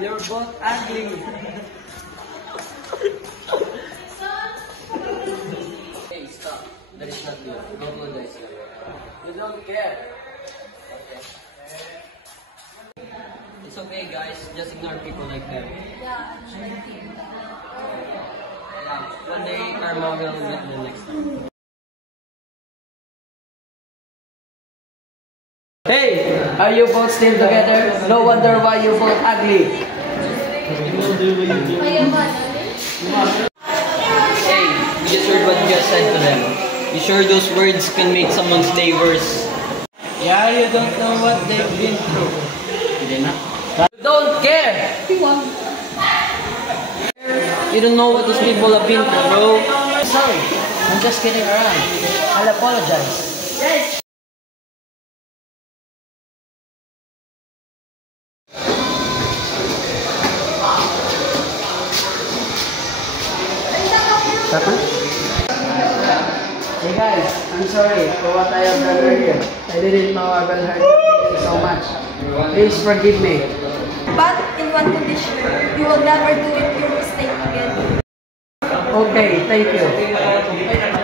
You're both ugly. Hey, stop. That is not you. Go apologize. You don't care. Okay. It's okay, guys. Just ignore people like them. Yeah, I'm sure. Yeah. One day, karma will get the next time. Hey, are you both still together? No wonder why you both ugly. Hey, we just heard what you just said to them. You sure those words can make someone's day worse? Yeah, you don't know what they've been through. You don't care! You don't know what those people have been through, bro. Sorry, I'm just kidding around. I'll apologize. Yes. Hey guys, I'm sorry for what I have done earlier. I didn't know I will hurt you so much. Please forgive me. But in one condition, you will never do it your mistake again. Okay, thank you.